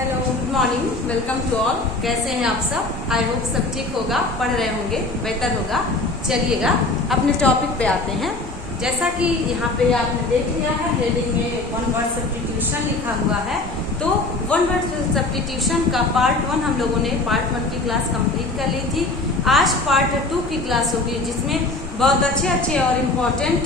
Hello, good morning, welcome to all. कैसे हैं आप सब? आई होप सब ठीक होगा, पढ़ रहे होंगे, बेहतर होगा। चलिएगा अपने टॉपिक पे आते हैं। जैसा कि यहाँ पे आपने देख लिया है, हेडिंग में वन वर्ड सब्स्टिट्यूशन लिखा हुआ है। तो वन वर्ड सब्स्टिट्यूशन का पार्ट 1 हम लोगों ने पार्ट 1 की क्लास कंप्लीट कर ली थी। आज पार्ट 2 की क्लास होगी, जिसमें बहुत अच्छे और इम्पोर्टेंट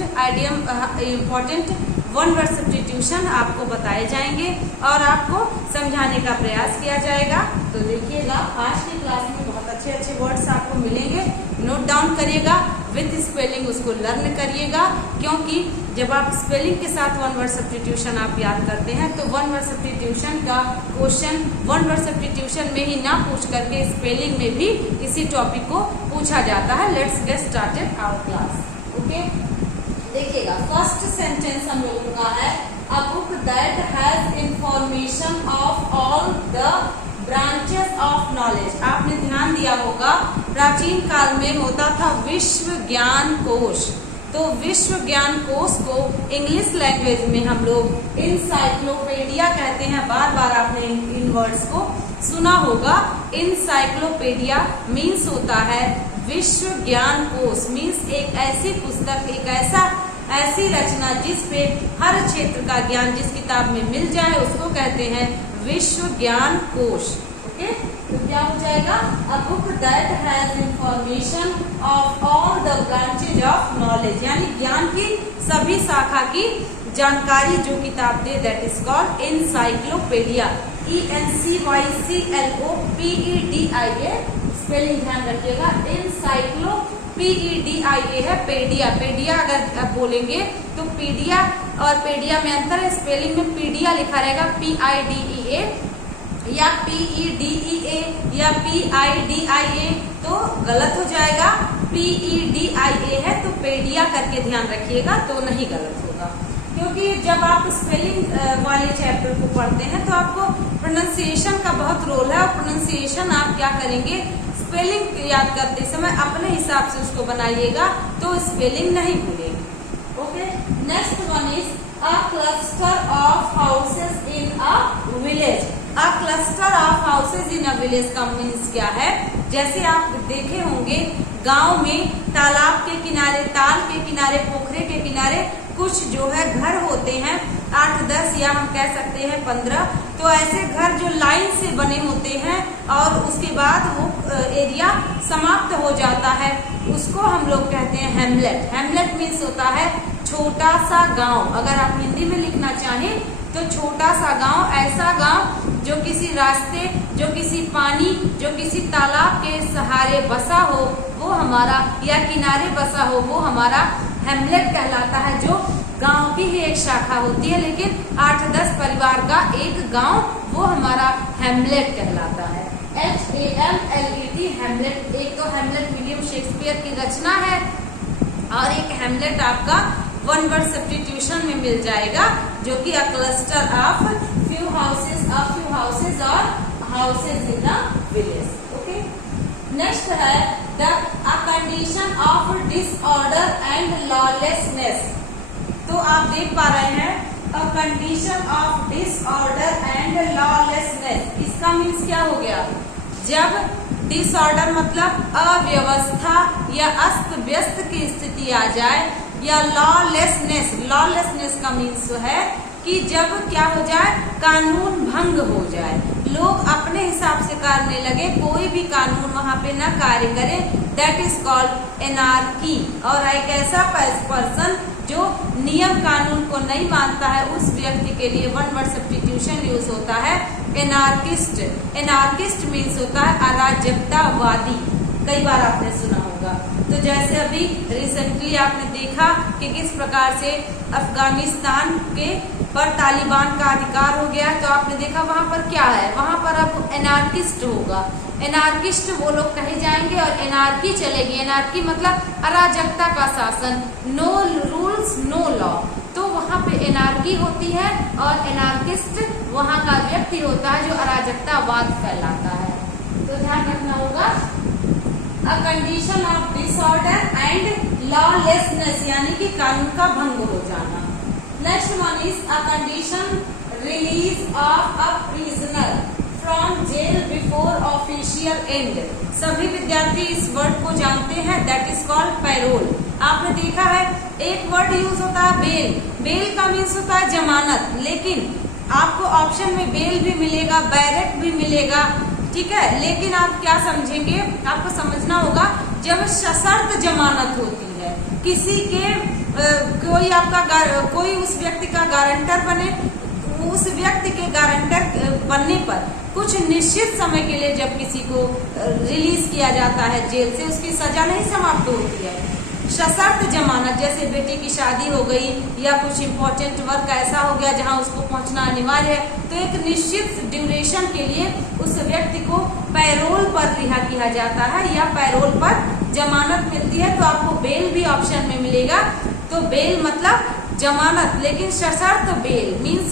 वन वर्ड सब्स्टिट्यूशन आपको बताए जाएंगे और आपको समझाने का प्रयास किया जाएगा। तो देखिएगा, आज की क्लास में बहुत अच्छे वर्ड्स आपको मिलेंगे। नोट डाउन करिएगा, विथ स्पेलिंग उसको लर्न करिएगा, क्योंकि जब आप स्पेलिंग के साथ वन वर्ड सब्स्टिट्यूशन आप याद करते हैं तो वन वर्ड सब्स्टिट्यूशन का क्वेश्चन वन वर्ड सब्स्टिट्यूशन में ही ना पूछ करके स्पेलिंग में भी इसी टॉपिक को पूछा जाता है। Let's get started our class. Okay, देखिएगा, फर्स्ट सेंटेंस हम लोगों का है, a book that has information of all the branches of knowledge. आपने ध्यान दिया होगा, प्राचीन काल में होता था विश्व ज्ञान कोश। तो विश्व ज्ञान कोश को इंग्लिश लैंग्वेज में हम लोग इंसाइक्लोपीडिया कहते हैं। बार बार आपने इन वर्ड्स को सुना होगा। इंसाइक्लोपीडिया मीन्स होता है विश्व ज्ञान कोश, मीन्स एक ऐसी पुस्तक, एक ऐसी रचना जिसपे हर क्षेत्र का ज्ञान जिस किताब में मिल जाए उसको कहते हैं विश्व ज्ञान कोश। ओके, तो क्या हो जाएगा? A book that has information of all the branches of knowledge, यानी ज्ञान की सभी शाखा की जानकारी जो किताब दे, that is called encyclopedia. ENCYCLOPEDIA, spelling ध्यान रखिएगा। इंसाइक्लोपीडिया है पेडिया। पेडिया अगर आप बोलेंगे तो पीडिया और पेडिया में अंतर है। स्पेलिंग में पीडिया लिखा रहेगा PIDEA या PEDEA या PIDIA, तो गलत हो जाएगा। PEDIA है तो पेडिया करके ध्यान रखिएगा, तो नहीं गलत होगा। क्योंकि जब आप स्पेलिंग वाले चैप्टर को पढ़ते हैं तो आपको प्रोनाउंसिएशन का बहुत रोल है, और प्रोनाउंसिएशन आप क्या करेंगे, स्पेलिंग याद करते समय अपने हिसाब से उसको बनाइएगा, तो स्पेलिंग नहीं भूलेंगे। Okay, next one is a cluster of houses in a village. A cluster of houses in a village का मीन्स क्या है? जैसे आप देखे होंगे गांव में तालाब के किनारे, ताल के किनारे, पोखरे के किनारे कुछ जो है घर होते हैं, 8-10 या हम कह सकते हैं 15। तो ऐसे घर जो लाइन से बने होते हैं और उसके बाद वो एरिया समाप्त हो जाता है, उसको हम लोग कहते हैं हैमलेट। हैमलेट मीन्स होता है छोटा सा गांव। अगर आप हिंदी में लिखना चाहें तो छोटा सा गांव, ऐसा गांव जो किसी रास्ते, जो किसी पानी, जो किसी तालाब के सहारे बसा हो वो हमारा, या किनारे बसा हो वो हमारा हैमलेट कहलाता है। जो गांव की ही एक शाखा होती है, लेकिन 8-10 परिवार का एक गांव, वो हमारा हैमलेट कहलाता है। HAMLET, Hamlet. एक तो हैमलेट विलियम शेक्सपियर की रचना है और एक हैमलेट आपका वन वर्ड सब्स्टिट्यूशन में मिल जाएगा, जो कि a cluster of few houses और houses in a village. Okay, next है a condition of disorder and lawlessness. तो आप देख पा रहे हैं a condition of disorder and lawlessness. इसका मीन्स क्या हो गया? जब डिसऑर्डर मतलब अव्यवस्था या अस्त व्यस्त की स्थिति आ जाए, या लॉलेसनेस का मीन्स है कि जब क्या हो जाए, कानून भंग हो जाए, लोग अपने हिसाब से करने लगे, कोई भी कानून वहां पे न कार्य करे, दैट इज कॉल्ड एनार्की। और एक ऐसा पर्सन जो नियम कानून को नहीं मानता है, उस व्यक्ति के लिए वन वर्ड सब्स्टिट्यूशन यूज होता है एनार्किस्ट। एनार्किस्ट मीन्स होता है अराजकतावादी। कई बार आपने सुना होगा। तो जैसे अभी रिसेंटली आपने देखा कि किस प्रकार से अफगानिस्तान के पर तालिबान का अधिकार हो गया, तो आपने देखा वहां पर क्या है, वहां पर अब एनार्किस्ट होगा। एनार्किस्ट वो लोग कहे जाएंगे और एनार्की चलेगी। एनार्की मतलब अराजकता का शासन, नो रूल्स नो लॉ। तो वहां पे एनार्की होती है और एनार्किस्ट वहां का व्यक्ति होता है जो अराजकतावाद फैलाता है। तो ध्यान रखना होगा। A condition of disorder and lawlessness, यानी कि कानून का भंग हो जाना। Next one is a condition release of a prisoner. From jail before official end. सभी विद्यार्थी इस वर्ड को जानते हैं, दैट इज कॉल्ड पैरोल। आपने देखा है एक वर्ड यूज होता है बेल। बेल का मीन्स होता है जमानत, लेकिन आपको ऑप्शन में बेल भी मिलेगा, बैरेट भी मिलेगा, ठीक है। लेकिन आप क्या समझेंगे, आपको समझना होगा जब सशर्त जमानत होती है किसी के कोई उस व्यक्ति का गारंटर बने, उस व्यक्ति के गारंटर बनने पर कुछ निश्चित समय के लिए जब किसी को रिलीज किया जाता है जेल से, उसकी सजा नहीं समाप्त होती है। सशर्त जमानत, जैसे बेटे की शादी हो गई या कुछ इम्पोर्टेंट वर्क ऐसा हो गया जहां उसको पहुंचना अनिवार्य है, तो एक निश्चित ड्यूरेशन के लिए उस व्यक्ति को पैरोल पर रिहा किया जाता है या पैरोल पर जमानत मिलती है। तो आपको बेल भी ऑप्शन में मिलेगा। तो बेल मतलब जमानत, लेकिन सशर्त बेल मीन्स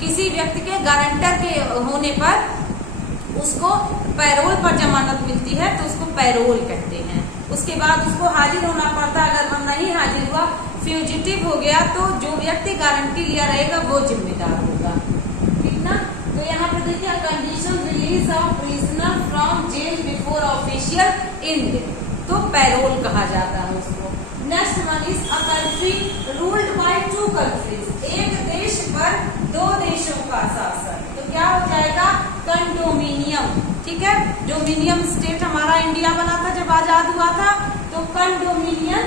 किसी व्यक्ति के गारंटर के होने पर उसको पैरोल पर जमानत मिलती है, तो उसको पैरोल कहते हैं। उसके बाद उसको हाजिर होना पड़ता है, अगर वो नहीं हाजिर हुआ, फ्यूजिटिव हो गया, तो जो व्यक्ति गारंटी लिया रहेगा वो जिम्मेदार होगा, ठीक ना। तो यहाँ पे देखिए condition release of prisoner from jail before official end, तो पैरोल कहा जाता है उसको। Next one is a country ruled by two countries. एक देश पर दो देशों का शासन, तो क्या हो जाएगा कंडोमिनियम, ठीक है। डोमिनियम स्टेट हमारा इंडिया बना था जब आजाद हुआ था, तो कंडोमिनियम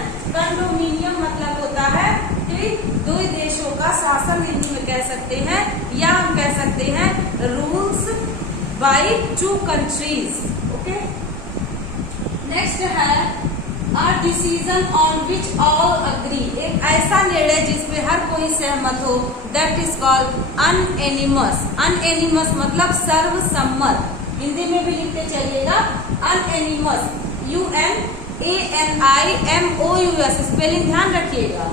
मतलब होता है कि दो देशों का शासन, हिंदी में कह सकते हैं, या हम कह सकते हैं rules bye two countries, okay. Next है A decision on which all agree, एक ऐसा निर्णय जिसपे हर कोई सहमत हो, that is called unanimous। unanimous मतलब सर्वसम्मत, हिंदी में भी लिखते चलिएगा unanimous, UNANIMOUS, स्पेलिंग ध्यान रखिएगा,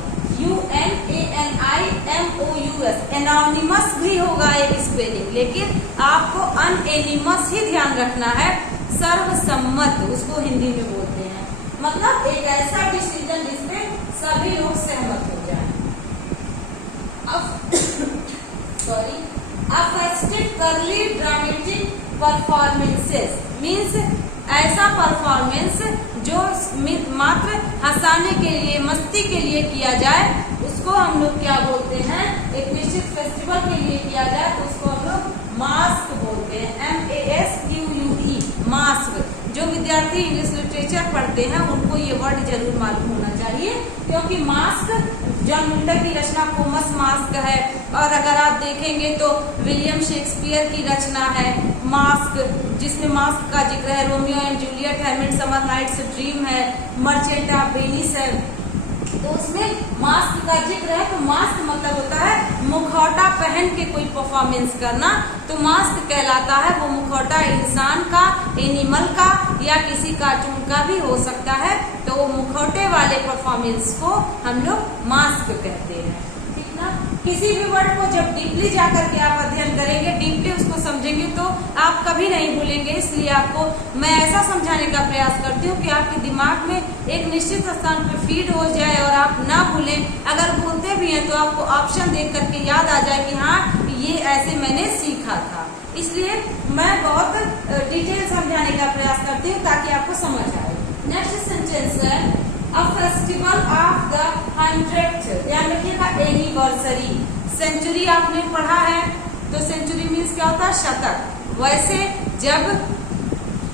UNANIMOUS। एनोनिमस भी होगा एक स्पेलिंग, लेकिन आपको unanimous ही ध्यान रखना है, सर्वसम्मत उसको हिंदी में बोलते हैं। मतलब एक ऐसा डिसीजन जिसमें सभी लोग सहमत हो जाएं। Festive curly dramatic performances means ऐसा परफॉर्मेंस जो मात्र हंसाने के लिए, मस्ती के लिए किया जाए, उसको हम लोग क्या बोलते हैं, एक निश्चित फेस्टिवल के लिए किया जाए तो उसको हम लोग मास्क बोलते हैं, MASQUE, मास्क। जो विद्यार्थी इंग्लिश लिटरेचर पढ़ते हैं उनको ये वर्ड जरूर मालूम होना चाहिए, क्योंकि मास्क जॉन मिल्टन की रचना कोमस मास्क है, और अगर आप देखेंगे तो विलियम शेक्सपियर की रचना है मास्क, जिसमें मास्क का जिक्र है, रोमियो एंड जूलियट है, मिडसमर नाइट्स ड्रीम है, मर्चेंट ऑफ वेनिस है, तो उसमें मास्क का जिक्र है। तो मास्क मतलब होता है मुखौटा पहन के कोई परफॉर्मेंस करना, तो मास्क कहलाता है। वो मुखौटा इंसान का, एनिमल का या किसी कार्टून का भी हो सकता है, तो वो मुखौटे वाले परफॉर्मेंस को हम लोग मास्क कहते हैं, ठीक ना। किसी भी वर्ड को जब डीपली जाकर के आप अध्ययन करेंगे, डीपली उसको समझेंगे, तो आप कभी नहीं भूलेंगे। इसलिए आपको मैं ऐसा समझाने का प्रयास करती हूँ कि आपके दिमाग में एक निश्चित स्थान पर फीड हो जाए और आप ना भूलें। अगर भूलते भी हैं तो आपको ऑप्शन देख करके याद आ जाए कि हाँ ये ऐसे मैंने सीखा था। इसलिए मैं बहुत डिटेल समझाने का प्रयास करती हूँ ताकि आपको समझ आए। नेक्स्ट सेंटेंस है a festival of the 100th, ध्यान रखिएगा, एनिवर्सरी। सेंचुरी आपने पढ़ा है, तो सेंचुरी मीन्स क्या होता है, शतक। वैसे जब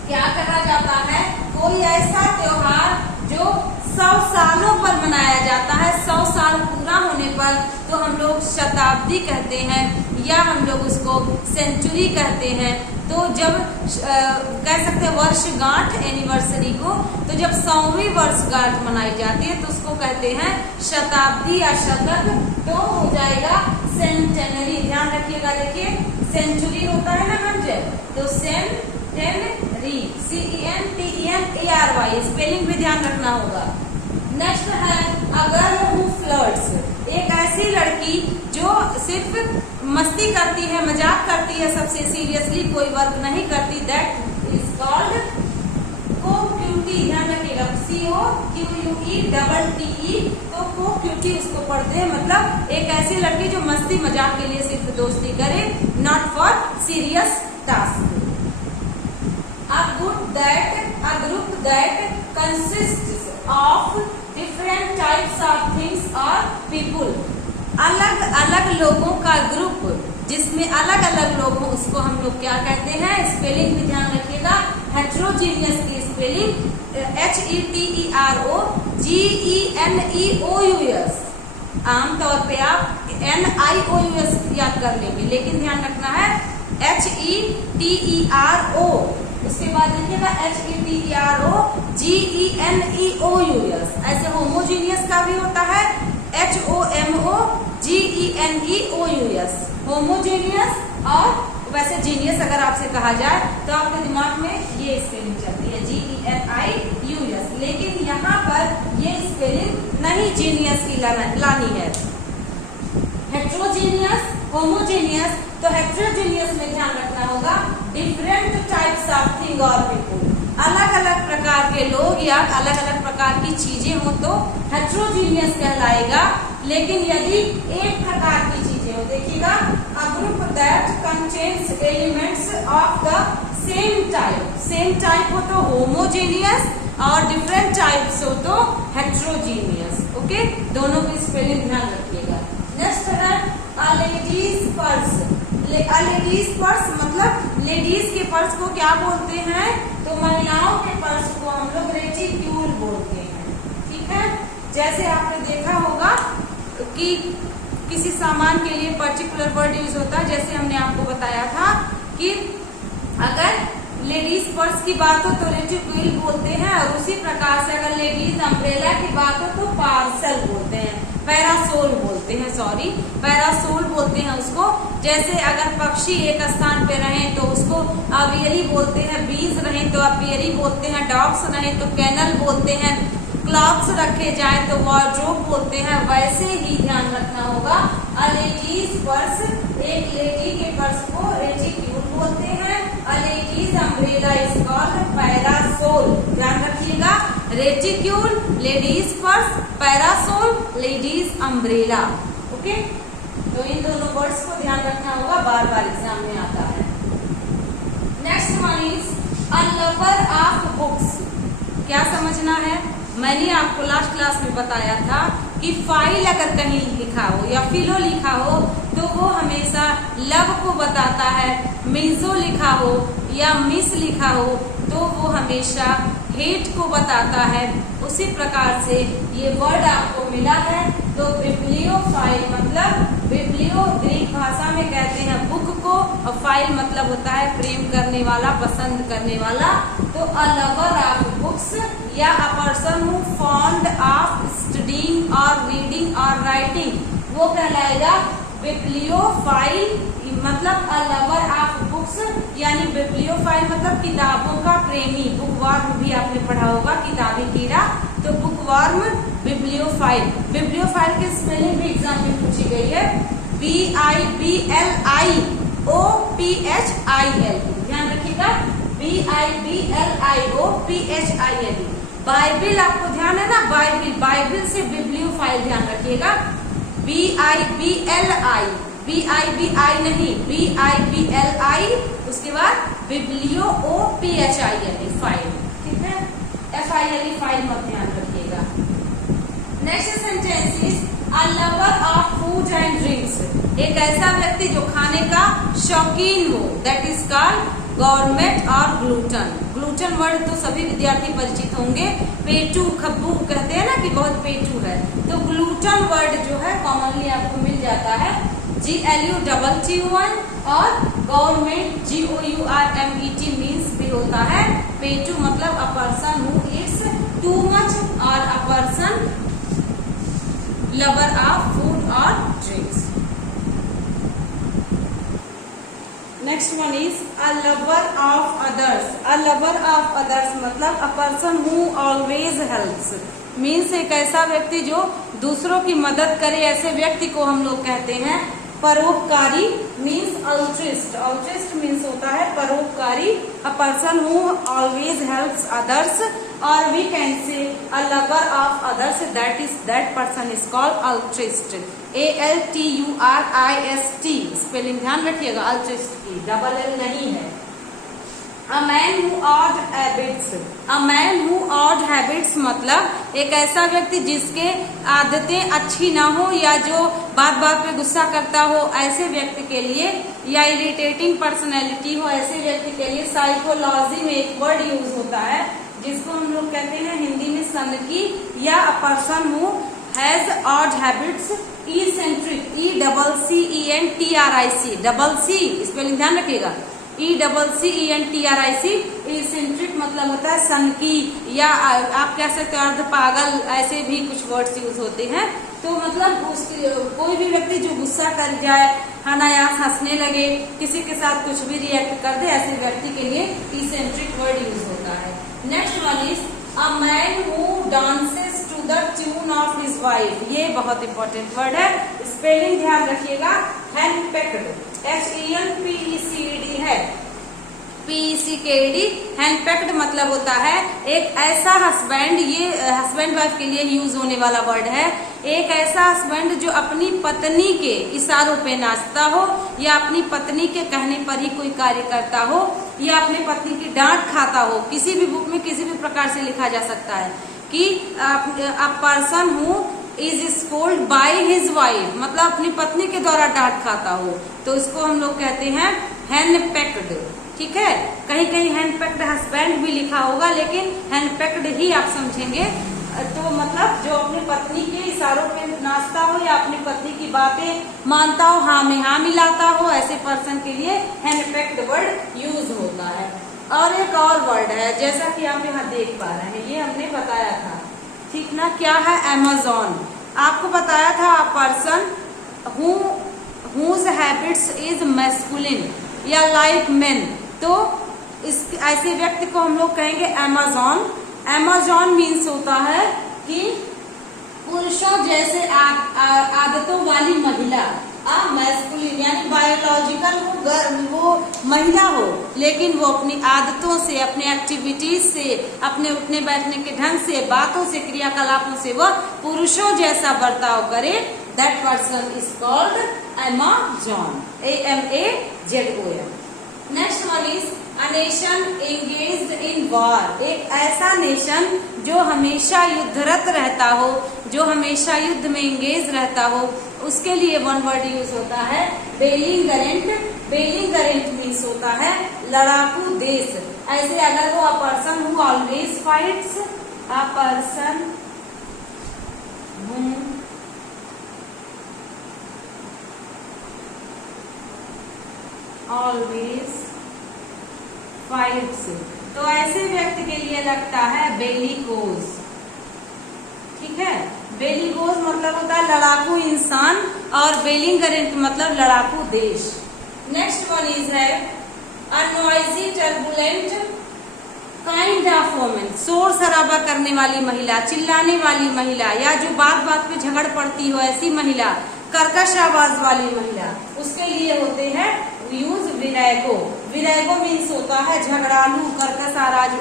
क्या कहा जाता है, कोई ऐसा त्योहार जो 100 सालों पर मनाया जाता है, 100 साल पूरा होने पर, तो हम लोग शताब्दी कहते हैं या हम लोग उसको सेंचुरी कहते हैं। तो जब कह सकते हैं वर्षगांठ, एनिवर्सरी को, तो जब 100वीं वर्षगांठ मनाई जाती है तो उसको कहते हैं शताब्दी या शतक, तो हो जाएगा सेंटेनरी। ध्यान रखिएगा, देखिए सेंचुरी होता है ना 100, तो सेंटेनरी, CENTENARY, स्पेलिंग भी ध्यान रखना होगा। नेक्स्ट है अ गर्ल हू फ्लर्ट्स, एक ऐसी लड़की जो सिर्फ मस्ती करती है, मजाक करती है, सबसे सीरियसली कोई वर्क नहीं करती, दैट इज कॉल्ड कोक्यूटी। ध्यान रखिएगा, COQUETTE, तो कोक्यूटी उसको पढ़ते हैं, मतलब एक ऐसी लड़की जो मस्ती मजाक के लिए सिर्फ दोस्ती करे, not for serious task. a group that consists of different types of things or people. अलग अलग लोगों का ग्रुप जिसमें अलग अलग लोग हों उसको हम लोग क्या कहते हैं? स्पेलिंग भी ध्यान रखिएगा। हेट्रोजीनियस की स्पेलिंग HETEROGENEOUS। आमतौर पे आप NIOUS याद कर लेंगे, लेकिन ध्यान रखना है HETERO। उसके बाद लिखिएगा HETEROGENEOUS। ऐसे होमोजीनियस का भी होता है HOMOGENEOUS। होमोजीनियस और वैसे जीनियस अगर आपसे कहा जाए तो आपके दिमाग में ये स्पेलिंग चलती है GENIUS, लेकिन यहाँ पर ये स्पेलिंग नहीं जीनियस की लानी है। Heterogeneous, homogeneous. तो हेट्रोजीनियस में ध्यान रखना होगा डिफरेंट टाइप्स ऑफ थिंग और पीपल। अलग अलग प्रकार के लोग या अलग अलग प्रकार की चीजें हो तो हेट्रोजीनियस कहलाएगा। लेकिन यदि एक प्रकार की चीजें हो, देखिएगा a group that contains elements of the same type हो तो होमोजीनियस और डिफरेंट टाइप्स हो तो हेट्रोजीनियस। ओके, दोनों की स्पेलिंग ध्यान रखिएगा। नेक्स्ट है अ लेडीज पर्स। लेडीज पर्स मतलब लेडीज के पर्स को क्या बोलते हैं? तो महिलाओं के पर्स को हम लोग रेटिक्यूल बोलते हैं। ठीक है, जैसे आपने देखा होगा कि किसी सामान के लिए पर्टिकुलर वर्ड यूज होता है। जैसे हमने आपको बताया था कि अगर लेडीज पर्स की बात हो तो रेटिक्यूल बोलते हैं, और उसी प्रकार से अगर लेडीज अम्ब्रेला की बात हो तो पार्सल बोलते हैं, पैरासोल बोलते हैं, पैरासोल बोलते हैं उसको। जैसे अगर पक्षी एक स्थान पे रहें तो उसको अवियरी बोलते हैं, बीज रहें तो अपियरी बोलते हैं, डॉग्स रहें तो कैनल बोलते हैं, क्लॉथ्स रखे जाए तो वार्डरोब बोलते हैं। वैसे ही ध्यान रखना होगा अ लेडीज पर्स, एक लेडी के पर्स को रेटिक्यूल बोलते हैं। A ladies umbrella is called parasol. ध्यान रखिएगा, reticule ladies purse, parasol ladies umbrella. Okay, तो इन दोनों वर्ड्स को ध्यान रखना होगा, बार बार एग्जाम में आता है। Next one is a lover of books. क्या समझना है? मैंने आपको लास्ट क्लास में बताया था कि फाइल अगर कहीं लिखा हो या फिलो लिखा हो तो वो हमेशा लव को बताता है। मिजो लिखा हो या मिस लिखा हो तो वो हमेशा हेट को बताता है। उसी प्रकार से ये वर्ड आपको मिला है। तो बिब्लियोफाइल मतलब बिब्लियो ग्रीक भाषा में कहते हैं बुक को, और फाइल मतलब होता है प्रेम करने वाला, पसंद करने वाला। तो अ लवर ऑफ बुक्स या a person who fond of studying और रीडिंग और राइटिंग वो कहलाएगा बिब्लियोफाइल। मतलब अ लवर ऑफ बुक्स यानी बिब्लियोफाइल मतलब किताबों का प्रेमी। बुकवर्म भी आपने पढ़ा होगा, किताबी कीड़ा। तो बुकवर्म बिब्लियोफाइल। बिब्लियोफाइल की स्पेलिंग भी एग्जाम में पूछी गई है, BIBLIOPHIL। ध्यान रखिएगा, BIBLIOPHIL। बाइबिल आपको ध्यान है ना, बाइबिल से बिब्लियोफाइल ध्यान रखिएगा। BIBLI नहीं, BIBLI। उसके बाद बिब्लियोPHIL फाइल। ठीक है, FIL फाइल मत ध्यान रखिएगा। Next sentence is a lover of food and drinks. एक ऐसा व्यक्ति जो खाने का शौकीन हो, दैट इज कॉल्ड गवर्नमेंट और ग्लूटन। ग्लूटन वर्ड तो सभी विद्यार्थी परिचित होंगे। पेटू, खब्बू कहते हैं ना कि बहुत पेटू है, तो ग्लूटन वर्ड जो है कॉमनली आपको मिल जाता है GLUTTUN। और गवर्नमेंट GOURMET मीन्स भी होता है। पेटू मतलब a person who eats too much और a person lover of food और drinks. Next one is a lover of others. A lover of others मतलब a person who always helps. Means एक ऐसा व्यक्ति जो दूसरों की मदद करे, ऐसे व्यक्ति को हम लोग कहते हैं परोपकारी। मीन्स अल्ट्रिस्ट। अल्ट्रिस्ट मीन्स होता है परोपकारी। A person who always helps others, और we can say a lover of others, that person is called altruist. ALTURIST spelling ध्यान रखिएगा, अल्ट्रिस्ट की डबल L नहीं है। A man who odd habits, a man who odd habits मतलब एक ऐसा व्यक्ति जिसके आदतें अच्छी ना हो या जो बात बात पे गुस्सा करता हो, ऐसे व्यक्ति के लिए, या इरिटेटिंग पर्सनैलिटी हो, ऐसे व्यक्ति के लिए साइकोलॉजी में एक वर्ड यूज होता है जिसको हम लोग कहते हैं हिंदी में सनकी, या a person who has odd habits, eccentric, ECCENTRIC, double C spelling ध्यान रखिएगा, ECCENTRIC, eccentric मतलब होता है सनकी, या आप कह सकते हो अर्ध पागल, ऐसे भी कुछ वर्ड्स यूज होते हैं। तो मतलब कोई भी व्यक्ति जो गुस्सा कर जाए, अनायास हंसने लगे, किसी के साथ कुछ भी रिएक्ट कर दे, ऐसे व्यक्ति के लिए eccentric वर्ड यूज होता है। Next one is a man who dances to the tune of his wife, ये बहुत इंपॉर्टेंट वर्ड है, स्पेलिंग ध्यान रखिएगा, हैंडपेक्ड, HENPECED है, PECKED, हैंडपेक्ड मतलब होता है एक ऐसा हस्बैंड, ये हस्बैंड वाइफ के लिए यूज होने वाला वर्ड है, एक ऐसा हस्बैंड जो अपनी पत्नी के इशारों पे नाचता हो, या अपनी पत्नी के कहने पर ही कोई कार्य करता हो, या अपनी पत्नी की डांट खाता हो। किसी भी बुक में किसी भी प्रकार से लिखा जा सकता है कि अ person who is scold by his wife, मतलब अपनी पत्नी के द्वारा डांट खाता हो, तो इसको हम लोग कहते हैं हैंडपेक्ड। ठीक है, कहीं कहीं हैंडपेक्ड हस्बैंड भी लिखा होगा, लेकिन हैंडपेक्ड ही आप समझेंगे। तो मतलब जो अपनी पत्नी के इशारों पे नाचता हो या अपनी पत्नी की बातें मानता हो, हाँ में हाँ मिलाता हो, ऐसे पर्सन के लिए हैंडपेक्ड वर्ड यूज होता है। और एक और वर्ड है, जैसा कि आप यहाँ देख पा रहे हैं, ये हमने बताया था, ठीक ना, क्या है, अमेज़न। आपको बताया था a person whose habits is masculine या like men, तो इस ऐसे व्यक्ति को हम लोग कहेंगे अमेज़न। अमेज़न मीन्स होता है कि पुरुषों जैसे आदतों वाली महिला, मैस्कुलिन यानी बायोलॉजिकल वो महिला हो, लेकिन वो अपनी आदतों से, अपने एक्टिविटीज से, अपने उठने बैठने के ढंग से, बातों से, क्रियाकलापों से वह पुरुषों जैसा बर्ताव करे, that person is called Amazon, AMAZON। Next one is a nation engaged in war, एक ऐसा नेशन जो हमेशा युद्धरत रहता हो, जो हमेशा युद्ध में एंगेज रहता हो, उसके लिए वन वर्ड यूज होता है बेलिंगरेंट। बेलिंगरेंट मीन्स होता है लड़ाकू देश। ऐसे अगर वो अ person who always fights, a person who always fights, तो ऐसे व्यक्ति के लिए लगता है बेलिकोज। ठीक है, बेलिकोज मतलब होता है लड़ाकू इंसान, और बेलिंगरेंट मतलब लड़ाकू देश। नेक्स्ट वन इज है a noisy turbulent kind of woman, शोर शराबा करने वाली महिला, चिल्लाने वाली महिला, या जो बात बात पे झगड़ पड़ती हो ऐसी महिला, कर्कश आवाज वाली महिला, उसके लिए होते हैं यूज विरैगो। विरैगो मीन्स होता है झगड़ालू, कर्कश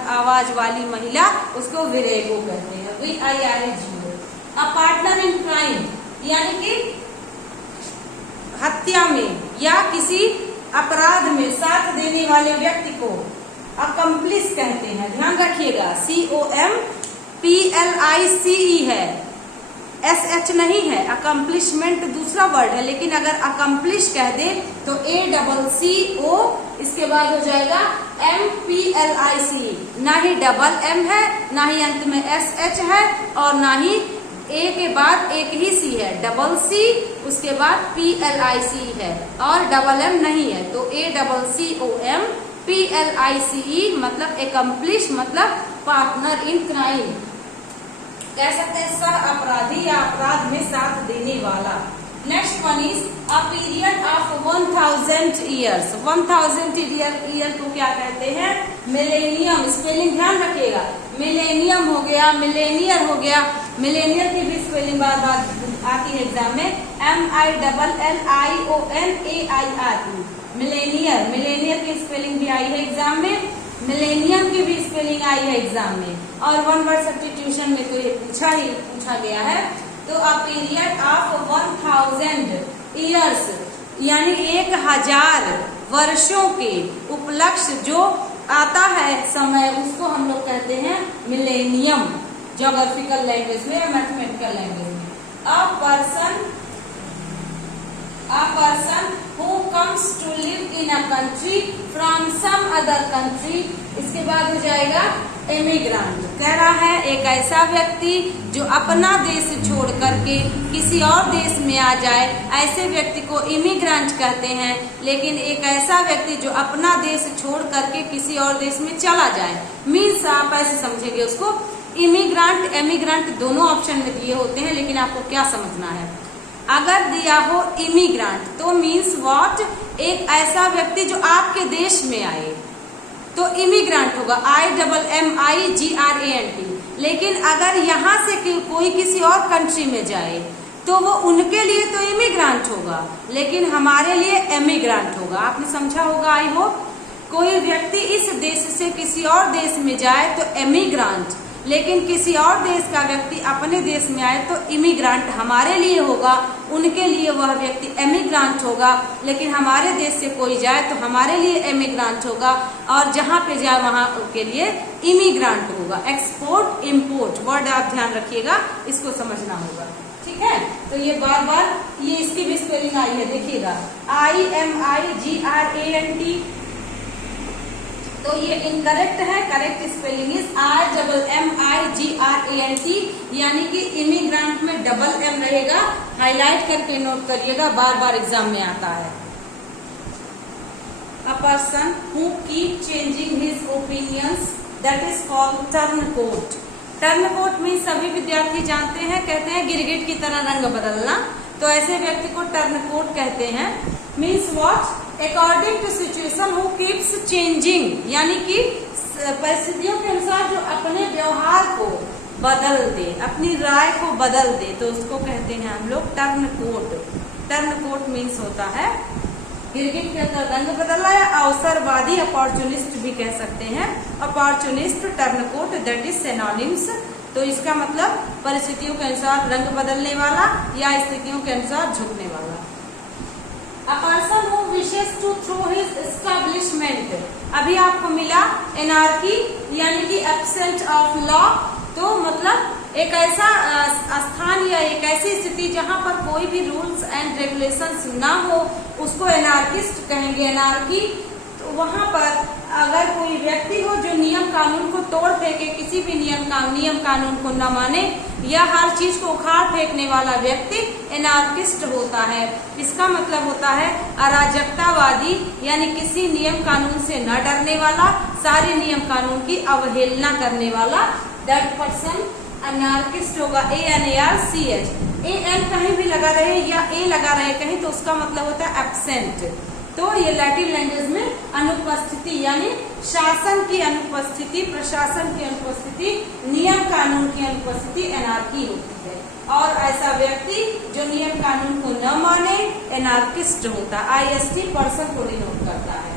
आवाज वाली महिला, उसको विरैगो कहते हैं, VIRAGO। A partner in crime यानी कि हत्या में या किसी अपराध में साथ देने वाले व्यक्ति को अकम्प्लिस कहते हैं, ध्यान रखिएगा, COMPLICE है, SH नहीं है, अकम्प्लिशमेंट दूसरा वर्ड है, लेकिन अगर अकम्प्लिश कह दे तो ACCO, इसके बाद हो जाएगा MPLICE, ना ही डबल M है, ना ही अंत में SH है, और ना ही A के बाद एक ही C है, डबल C, उसके बाद PLICE है, और डबल M नहीं है, तो ACCOMPLICE मतलब एकम्प्लिश, मतलब पार्टनर इन क्राइम, कह सकते हैं सह अपराधी या अपराध में साथ देने वाला। Next one is a period of 1000 years. 1000 year को क्या कहते हैं, मिलेनियम। स्पेलिंग ध्यान रखिएगा, मिलेनियम हो गया, मिलेनियर हो गया, मिलेनियर की भी स्पेलिंग बार बार आती है एग्जाम में, MILLIONAIR, मिलेनियर। मिलेनियर की स्पेलिंग भी आई है एग्जाम में, मिलेनियम की भी स्पेलिंग आई है एग्जाम में, और वन वर्ड सब्स्टिट्यूशन में तो ये पूछा गया है। तो अ पीरियड ऑफ 1000 ईयर्स यानी 1000 वर्षों के उपलक्ष्य जो आता है समय, उसको हम लोग कहते हैं मिलेनियम, ज्योग्राफिकल लैंग्वेज में या मैथमेटिकल लैंग्वेज में। A person who comes to live in a country from some other country, इसके बाद हो जाएगा इमिग्रेंट। कह रहा है एक ऐसा व्यक्ति जो अपना देश छोड़ करके किसी और देश में आ जाए, ऐसे व्यक्ति को इमिग्रेंट कहते हैं। लेकिन एक ऐसा व्यक्ति जो अपना देश छोड़ करके किसी और देश में चला जाए, मीन्स आप ऐसे समझेंगे उसको, इमिग्रेंट एमिग्रेंट दोनों ऑप्शन में दिए होते हैं, लेकिन आपको क्या समझना है, अगर दिया हो इमिग्रेंट तो मीन्स व्हाट, एक ऐसा व्यक्ति जो आपके देश में आए तो इमिग्रेंट होगा, IMMIGRANT। लेकिन अगर यहाँ से कोई किसी और कंट्री में जाए तो वो उनके लिए तो इमिग्रेंट होगा, लेकिन हमारे लिए एमिग्रेंट होगा। आपने समझा होगा आई होप। कोई व्यक्ति इस देश से किसी और देश में जाए तो एमिग्रेंट, लेकिन किसी और देश का व्यक्ति अपने देश में आए तो इमिग्रेंट हमारे लिए होगा, उनके लिए वह व्यक्ति एमिग्रेंट होगा। लेकिन हमारे देश से कोई जाए तो हमारे लिए एमिग्रेंट होगा, और जहाँ पे जाए वहाँ के लिए इमिग्रेंट होगा। एक्सपोर्ट इम्पोर्ट वर्ड आप ध्यान रखिएगा, इसको समझना होगा, ठीक है। तो ये बार बार ये इसकी भी स्पेलिंग आई है, देखिएगा IMIGRANT, तो ये इनकरेक्ट है। करेक्ट स्पेलिंग इज IMMIGRANT, यानी कि इमिग्रेंट में डबल M रहेगा। हाईलाइट करके नोट करिएगा, बार बार एग्जाम में आता है। A person who keep changing his opinions, that is called turncoat. Turncoat means सभी विद्यार्थी जानते हैं, कहते हैं गिरगिट की तरह रंग बदलना, तो ऐसे व्यक्ति को टर्नकोट कहते हैं। Means what, according to situation who keeps changing, यानी कि परिस्थितियों के अनुसार जो अपने व्यवहार को बदल दे, अपनी राय को बदल दे, तो उसको कहते हैं हम लोग टर्नकोट। टर्नकोट मीन्स होता है गिरगिट के अंदर रंग बदलना, या अवसरवादी अपॉर्चुनिस्ट भी कह सकते हैं। Opportunist, turncoat, that is synonyms. तो इसका मतलब परिस्थितियों के अनुसार रंग बदलने वाला या स्थितियों के अनुसार झुकने वाला। A person who wishes to throw his establishment, अभी आपको मिला एनार्की यानी कि एब्सेंट ऑफ लॉ, तो मतलब एक ऐसा स्थान या एक ऐसी स्थिति जहां पर कोई भी रूल्स एंड रेगुलेशंस ना हो, उसको एनार्किस्ट कहेंगे। एनार्की, तो वहां पर अगर कोई व्यक्ति हो जो नियम कानून को तोड़ फेंके, किसी भी नियम कानून को न माने, या हर चीज को उखाड़ फेंकने वाला व्यक्ति एनार्किस्ट होता है। इसका मतलब होता है अराजकतावादी, यानी किसी नियम कानून से न डरने वाला, सारे नियम कानून की अवहेलना करने वाला, दैट पर्सन एनार्किस्ट होगा। ANARCH, AN कहीं भी लगा रहे या A लगा रहे कहीं, तो उसका मतलब होता है एब्सेंट। तो ये लैटिन लैंग्वेज में अनुपस्थिति, यानी शासन की अनुपस्थिति, प्रशासन की अनुपस्थिति, नियम कानून की अनुपस्थिति एनार्की होती है। और ऐसा व्यक्ति जो नियम कानून को न माने एनार्किस्ट होता है। IST पर्सन को डिनोट करता है।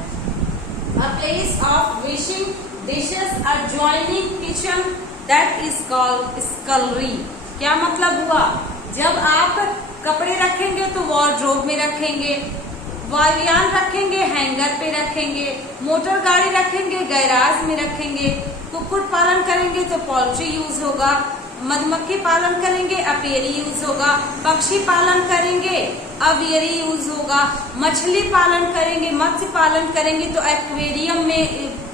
A place of washing dishes adjoining kitchen, that is called scullery। क्या मतलब हुआ, जब आप कपड़े रखेंगे तो वार्डरोब में रखेंगे, वायुयान रखेंगे हैंगर पे रखेंगे, मोटर गाड़ी रखेंगे गैराज में रखेंगे, कुक्कुट पालन करेंगे तो पोल्ट्री यूज होगा, मधुमक्खी पालन करेंगे अपियरी यूज होगा, पक्षी पालन करेंगे अवियरी यूज होगा, मछली पालन करेंगे, मत्स्य पालन करेंगे तो एक्वेरियम में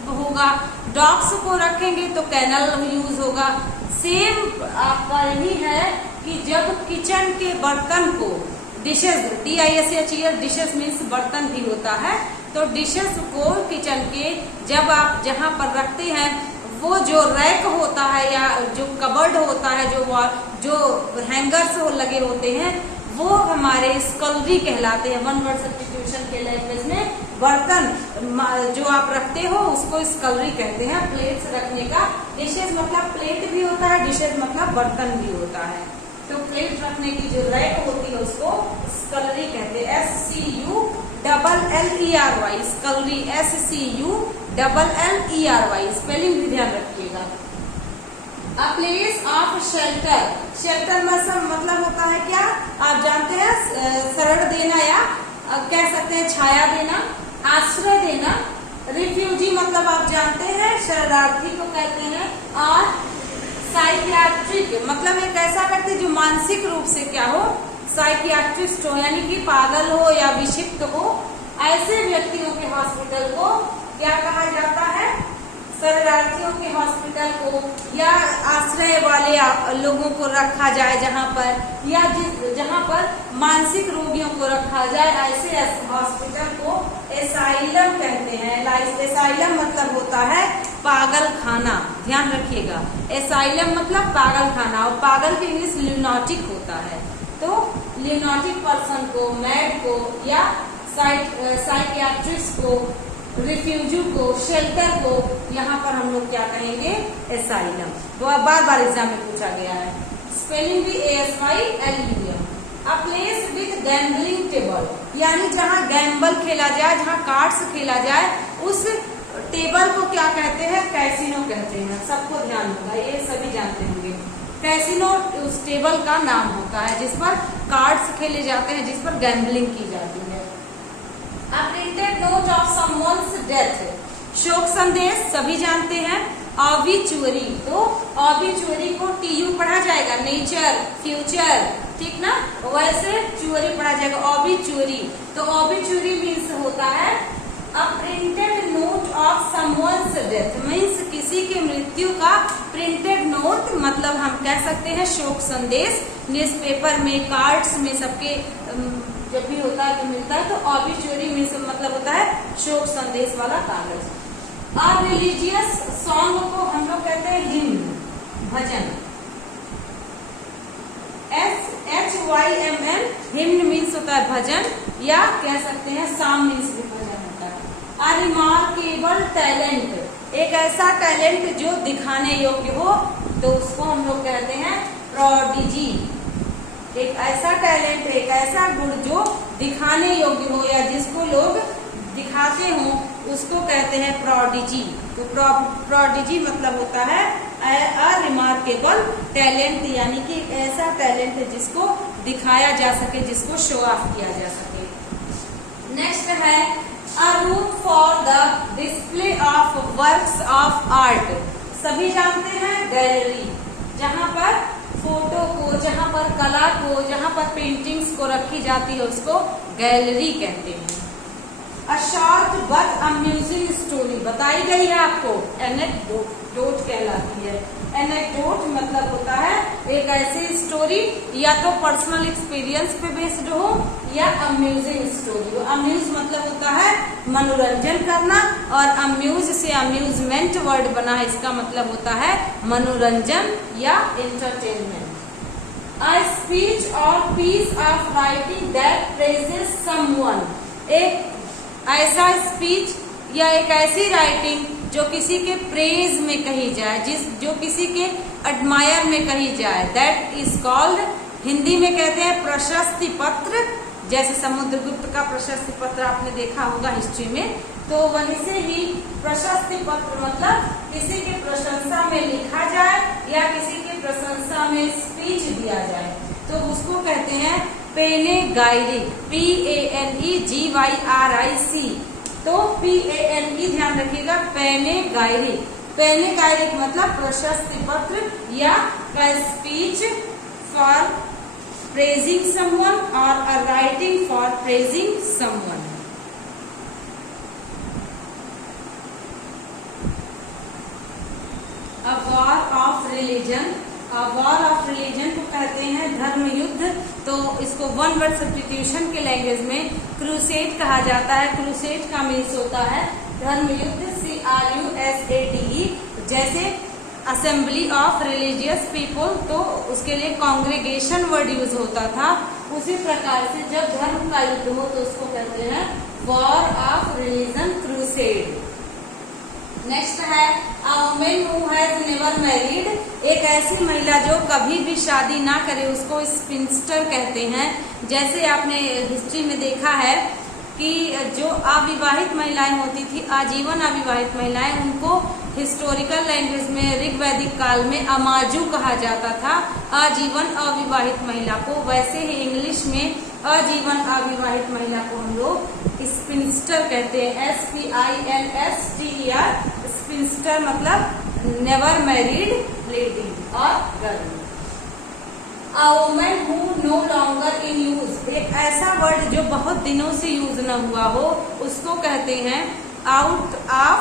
होगा, डॉग्स को रखेंगे तो कैनल यूज होगा। सेम आपका यही है कि जब किचन के बर्तन को, डिशेज, DISHES, डिशेज मीन्स बर्तन भी होता है, तो डिशेज को किचन के जब आप जहाँ पर रखते हैं, वो जो रैक होता है या जो कबर्ड होता है, जो हैंगर्स लगे होते हैं, वो हमारे स्कलरी कहलाते हैं। वन वर्ड सब्स्टिट्यूशन के लैंग्वेज में बर्तन जो आप रखते हो उसको स्कलरी कहते हैं। प्लेट्स रखने का, डिशेज मतलब प्लेट भी होता है, डिशेज मतलब बर्तन भी होता है, तो प्लेट रखने की जो रैक होती है उसको स्कलरी कहते हैं। SCULLERY, स्कलरी, SCULLERY, स्पेलिंग भी ध्यान रखिएगा। A place of shelter, shelter मतलब होता है क्या, आप जानते हैं, शरण देना या कह सकते हैं छाया देना, आश्रय देना, रिफ्यूजी मतलब आप जानते हैं शरणार्थी को कहते हैं। और साइकियाट्रिक मतलब एक ऐसा व्यक्ति जो मानसिक रूप से क्या हो, साइकियाट्रिस्ट हो, यानी कि पागल हो या विक्षिप्त हो, ऐसे व्यक्तियों के हॉस्पिटल को क्या कहा जाता है, शरणार्थियों के हॉस्पिटल को, या आश्रय वाले लोगों को रखा जाए जहाँ पर, या जहाँ पर मानसिक रोगियों को रखा जाए, ऐसे हॉस्पिटल को एसाइलम कहते हैं। एसाइलम मतलब होता है पागल खाना, ध्यान रखिएगा। एसाइलम मतलब पागल खाना, और पागल की इंग्लिश ल्यूनाटिक होता है। तो ल्यूनाटिक पर्सन को, मैड को, या साइकियाट्रिस्ट को, रिफ्यूजी को, शेल्टर को, यहाँ पर हम लोग क्या कहेंगे, एसाइलम। तो अब बार बार एग्जाम में पूछा गया है। स्पेलिंग भी ASYLUM। A place with gambling table, यानी जहाँ गैम्बल खेला जाए, जहाँ कार्ड्स खेला जाए, उस टेबल को क्या कहते हैं, कैसीनो कहते हैं। सबको ध्यान होगा, ये सभी जानते होंगे। कैसीनो उस टेबल का नाम होता है जिस पर कार्ड्स खेले जाते हैं, जिस पर गैम्बलिंग की जाती है। A printed note of someone's death, शोक संदेश सभी जानते हैं। ऑबिचुअरी, तो ऑबिचुअरी को TU पढ़ा जाएगा, नेचर, फ्यूचर, ठीक ना, वैसे चुअरी पढ़ा जाएगा, ऑबिचुअरी। तो ऑबिचुअरी मीन्स होता है अ printed note of someone's death, means किसी की मृत्यु का प्रिंटेड नोट, मतलब हम कह सकते हैं शोक संदेश। न्यूज़पेपर में, कार्ड्स में, सबके जब भी होता है तो मिलता है। तो ऑबिचुअरी मीन्स मतलब होता है शोक संदेश वाला कागज। और रिलीजियस सॉन्ग को हम लोग कहते हैं हिम्न, भजन। HYMN, हिम्न मीन्स होता है भजन, या कह सकते हैं साम मीन्स भी भजन होता है। अ रिमार्केबल टैलेंट, एक ऐसा टैलेंट जो दिखाने योग्य हो, तो उसको हम लोग कहते हैं प्रोडिजी। एक ऐसा टैलेंट, एक ऐसा गुण जो दिखाने योग्य हो या जिसको लोग दिखाते हो, उसको कहते हैं प्रोडिजी। तो प्रोडिजी मतलब होता है अ रिमार्केबल टैलेंट, यानी कि ऐसा टैलेंट है जिसको दिखाया जा सके, जिसको शो ऑफ किया जा सके। नेक्स्ट है अ room for the display of works of art, सभी जानते हैं गैलरी, जहाँ पर फोटो को, जहाँ पर कला को, जहाँ पर पेंटिंग्स को रखी जाती है, उसको गैलरी कहते हैं। A short but amusing story बताई गई है आपको, एनेक्डोट कहलाती है। एनेक्डोट मतलब होता है एक ऐसी स्टोरी, या तो पर्सनल एक्सपीरियंस पे बेस्ड हो, या अम्यूजिंग स्टोरी हो। अम्यूज मतलब होता है मनोरंजन करना, और अम्यूज से अम्यूजमेंट वर्ड बना है, इसका मतलब होता है मनोरंजन या एंटरटेनमेंट। अ स्पीच और piece of writing that praises someone, एक ऐसा स्पीच या एक ऐसी राइटिंग जो किसी के प्रेज में कही जाए, जो किसी के एडमायर में कही जाए, दैट इज कॉल्ड, हिंदी में कहते हैं प्रशस्ति पत्र। जैसे समुद्रगुप्त का प्रशस्ति पत्र आपने देखा होगा हिस्ट्री में, तो वहीं से ही प्रशस्ति पत्र मतलब किसी की प्रशंसा में लिखा जाए या किसी की प्रशंसा में स्पीच दिया जाए, तो उसको कहते हैं पेनेगाइरिक, PANEGYRIC। तो PANE ध्यान रखिएगा, पेनेगाइरिक। पेनेगाइरिक मतलब प्रशस्ति पत्र या स्पीच फॉर प्रेजिंग समवन और a writing for praising someone. A war of religion, war of religion को कहते हैं धर्म युद्ध। तो इसको वन वर्ड सब्स्टिट्यूशन के लैंग्वेज में क्रूसेड कहा जाता है। क्रूसेड का मीन्स होता है धर्म युद्ध, CRUSADE। जैसे असेंबली ऑफ रिलीजियस पीपल, तो उसके लिए कांग्रेगेशन वर्ड यूज होता था। उसी प्रकार से जब धर्म का युद्ध हो तो उसको कहते हैं war of religion, crusade. Next है a women who has never married, एक ऐसी महिला जो कभी भी शादी ना करे, उसको स्पिंस्टर कहते हैं। जैसे आपने हिस्ट्री में देखा है कि जो अविवाहित महिलाएं होती थी, आजीवन अविवाहित महिलाएं, उनको हिस्टोरिकल लैंग्वेज में ऋग्वैदिक काल में अमाजू कहा जाता था, आजीवन अविवाहित महिला को। वैसे ही इंग्लिश में आजीवन अविवाहित महिला को हम लोग स्पिंस्टर कहते हैं, SPINSTER, स्पिंस्टर मतलब नेवर मैरिड लेडी और girl. A woman who no longer in use, एक ऐसा वर्ड जो बहुत दिनों से यूज न हुआ हो उसको कहते हैं आउट ऑफ,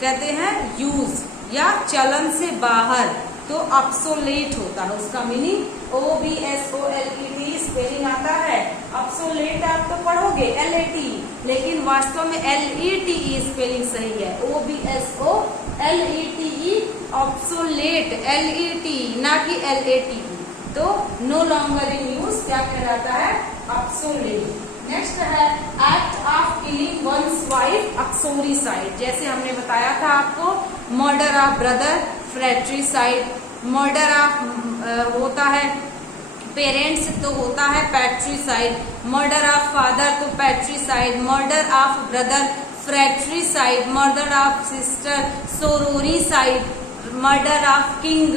कहते हैं यूज या चलन से बाहर, तो ऑब्सोलेट होता है। उसका मीनिंग OBSOLET स्पेलिंग आता है। ऑब्सोलेट आप तो पढ़ोगे LAT, लेकिन वास्तव में LETE स्पेलिंग सही है। OBSOLETE ऑब्सोलेट, LET ना कि LATE। तो नो लॉन्गर इन यूज क्या कहलाता है? ऑब्सोलेट। नेक्स्ट है act of killing one's wife, uxoricide. जैसे हमने बताया था आपको, murder of brother fratricide, murder of होता है पेरेंट्स तो होता है पैट्रिसाइड, मर्डर ऑफ फादर तो patricide, murder of brother fratricide, murder of sister sororicide, murder of king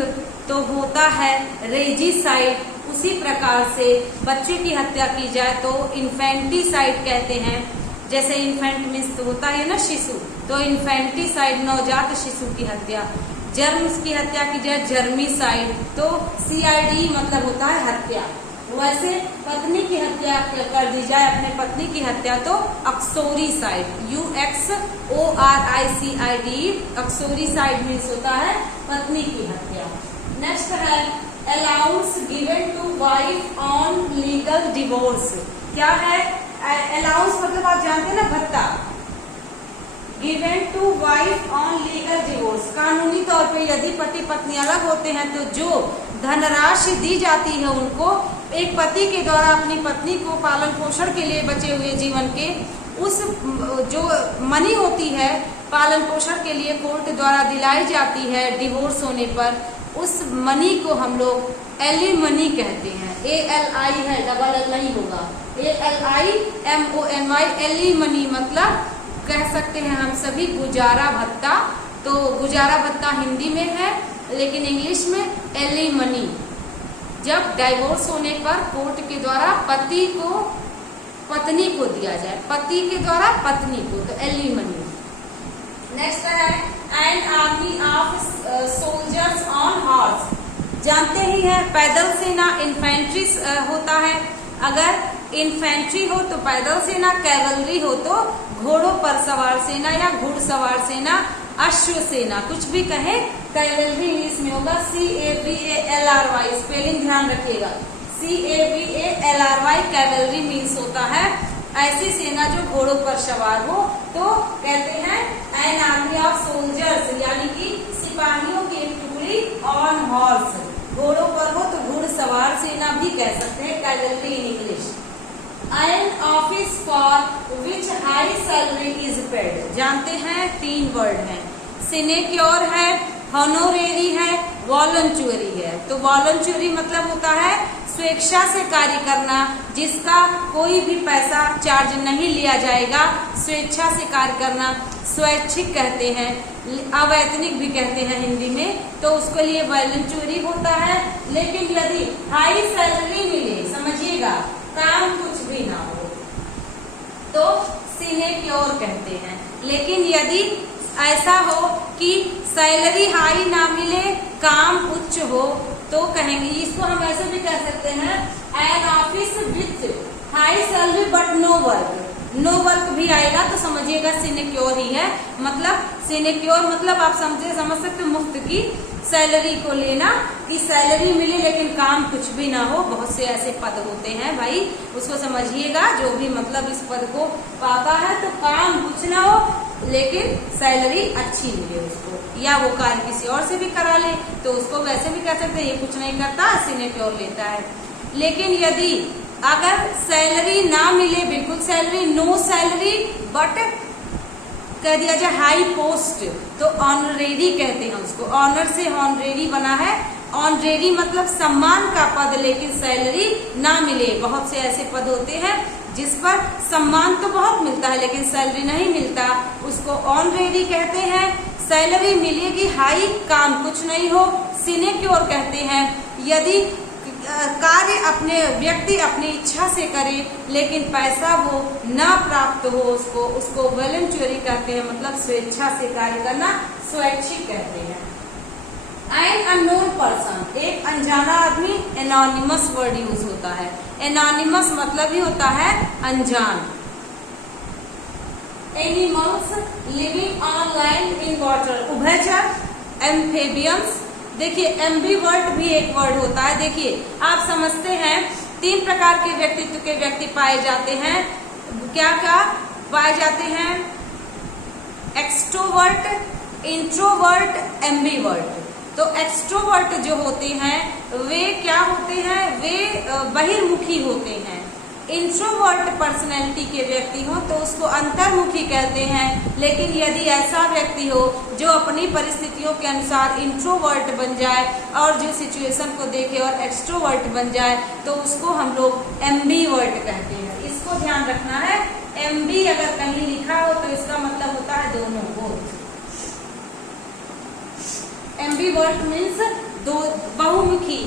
तो होता है रेजिसाइड। उसी प्रकार से बच्चे की हत्या की जाए तो इन्फेंटिसाइड कहते हैं। जैसे इन्फेंट मीन्स तो होता है ना शिशु, तो इन्फेंटिसाइड नवजात शिशु की हत्या। जर्म की हत्या की जाए जर्मिसाइड, तो CID मतलब होता है हत्या। वैसे पत्नी की हत्या कर दी जाए, अपने पत्नी की हत्या, तो ऑक्सोरिसाइड, UXORICID, ऑक्सोरिसाइड मीन्स होता है पत्नी की हत्या। नेक्स्ट है allowance given to wife on legal divorce. क्या है अलाउंस? मतलब आप जानते हैं ना भत्ता। Given to wife on legal divorce, कानूनी तौर पे यदि पति पत्नी अलग होते हैं तो जो धनराशि दी जाती है उनको, एक पति के द्वारा अपनी पत्नी को पालन पोषण के लिए बचे हुए जीवन के उस जो मनी होती है पालन पोषण के लिए कोर्ट द्वारा दिलाई जाती है डिवोर्स होने पर, उस मनी को हम लोग एलिमनी कहते हैं। ALI है, डबल L नहीं होगा, ALIMONY, एलिमनी मतलब कह सकते हैं हम सभी गुजारा भत्ता। तो गुजारा भत्ता हिंदी में है, लेकिन इंग्लिश में एलिमनी। जब डाइवोर्स होने पर कोर्ट के द्वारा पति को पत्नी को दिया जाए, पति के द्वारा पत्नी को, तो एलिमनी। नेक्स्ट है an army of soldiers on horse. जानते ही हैं पैदल सेना इन्फेंट्री होता है। अगर इन्फेंट्री हो तो पैदल सेना, कैवलरी हो तो घोड़ों पर सवार सेना या घुड़सवार सेना, अश्व सेना, कुछ भी कहे। कैवलरी इंग्लिश में होगा CAVALRY, स्पेलिंग ध्यान रखिएगा, CAVALRY। कैवलरी मीन्स होता है ऐसी सेना जो घोड़ों पर सवार हो, तो कहते हैं एन आर्मी ऑफ सोल्जर्स, यानी कि सिपाहियों की एक टुकड़ी ऑन हॉर्स, घोड़ों पर हो तो घुड़सवार सेना भी कह सकते हैं, cavalry in English. An office for which high salary is paid. जानते हैं 3 वर्ड हैं, सिनेक्योर है, हॉनोरेरी है, वॉलंटरी है। तो वॉलंटरी मतलब होता है स्वेच्छा से कार्य करना, जिसका कोई भी पैसा चार्ज नहीं लिया जाएगा, स्वेच्छा से कार्य करना स्वैच्छिक कहते हैं, अवैतनिक भी कहते हैं हिंदी में, तो उसके लिए वॉलंटरी होता है। लेकिन यदि हाई सैलरी मिले, समझिएगा काम कुछ भी ना हो, तो सिनेक्योर कहते हैं। लेकिन यदि ऐसा हो कि सैलरी हाई ना मिले, काम उच्च हो, तो कहेंगे, इसको हम ऐसे भी कह सकते हैं an office with high salary but no work. No work भी आएगा तो समझिएगा सिनेक्योर ही है। मतलब सिनेक्योर मतलब आप समझ सकते हो मुफ्त की सैलरी को लेना, कि सैलरी मिले लेकिन काम कुछ भी ना हो। बहुत से ऐसे पद होते हैं भाई, उसको समझिएगा। जो भी मतलब इस पद को पाता है तो काम कुछ ना हो लेकिन सैलरी अच्छी मिले उसको, या वो कार्य किसी और से भी करा ले तो उसको वैसे भी कह सकते हैं ये कुछ नहीं करता, सिनेक्योर लेता है। लेकिन यदि अगर सैलरी ना मिले, बिल्कुल सैलरी, नो सैलरी बट कह दिया जाए हाई पोस्ट, तो ऑनरेरी कहते हैं उसको। ऑनर से ऑनरेरी बना है। ऑनरेरी मतलब सम्मान का पद, लेकिन सैलरी ना मिले। बहुत से ऐसे पद होते हैं जिस पर सम्मान तो बहुत मिलता है लेकिन सैलरी नहीं मिलता, उसको ऑनरेरी कहते हैं। सैलरी मिलेगी हाई, काम कुछ नहीं हो, सिनेक्योर कहते हैं। यदि कार्य अपने व्यक्ति अपनी इच्छा से करे लेकिन पैसा वो न प्राप्त हो उसको वॉलंटरी कहते हैं, मतलब स्वेच्छा से कार्य करना स्वैच्छिक कहते हैं। एन अननोन पर्सन, एक अनजाना आदमी, एनोनिमस वर्ड यूज होता है। एनोनिमस मतलब ही होता है अनजान। Animals living on land in water, उभयचर। एम्फेबियंस, देखिए एम्बीवर्ट भी एक वर्ड होता है। देखिए आप समझते हैं 3 प्रकार के व्यक्तित्व के व्यक्ति पाए जाते हैं। क्या क्या पाए जाते हैं? Extrovert, introvert, ambivert. तो एक्सट्रोवर्ट जो होते हैं वे क्या होते हैं? वे बहिर्मुखी होते हैं। इंट्रोवर्ट पर्सनैलिटी के व्यक्ति हो तो उसको अंतर्मुखी कहते हैं। लेकिन यदि ऐसा व्यक्ति हो जो अपनी परिस्थितियों के अनुसार इंट्रोवर्ट बन जाए और जो सिचुएशन को देखे और एक्सट्रोवर्ट बन जाए तो उसको हम लोग एम्बीवर्ट कहते हैं। इसको ध्यान रखना है। एम्बी अगर कहीं लिखा हो तो इसका मतलब होता है दोनों, बोथ। एम्बीवर्ट मीन्स दो, बहुमुखी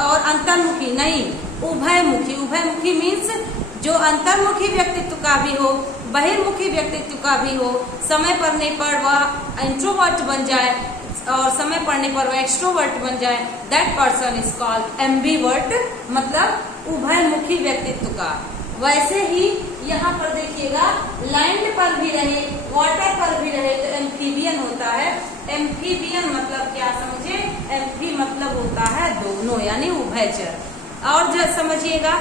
और अंतर्मुखी नहीं, उभयमुखी। उभयमुखी मीन्स जो अंतर्मुखी व्यक्तित्व का भी हो, बहिर्मुखी व्यक्तित्व का भी हो, समय पड़ने पर वह इंट्रोवर्ट बन जाए और समय पड़ने पर वह एक्सट्रोवर्ट बन जाए, that person is called ambivert, मतलब उभयमुखी व्यक्तित्व का। वैसे ही यहाँ पर देखिएगा लैंड पर भी रहे, वाटर पर भी रहे तो एम्फीबियन होता है। एम्फीबियन मतलब क्या समझे? एम्फी मतलब होता है दोनों, यानी उभयचर। और जो समझिएगा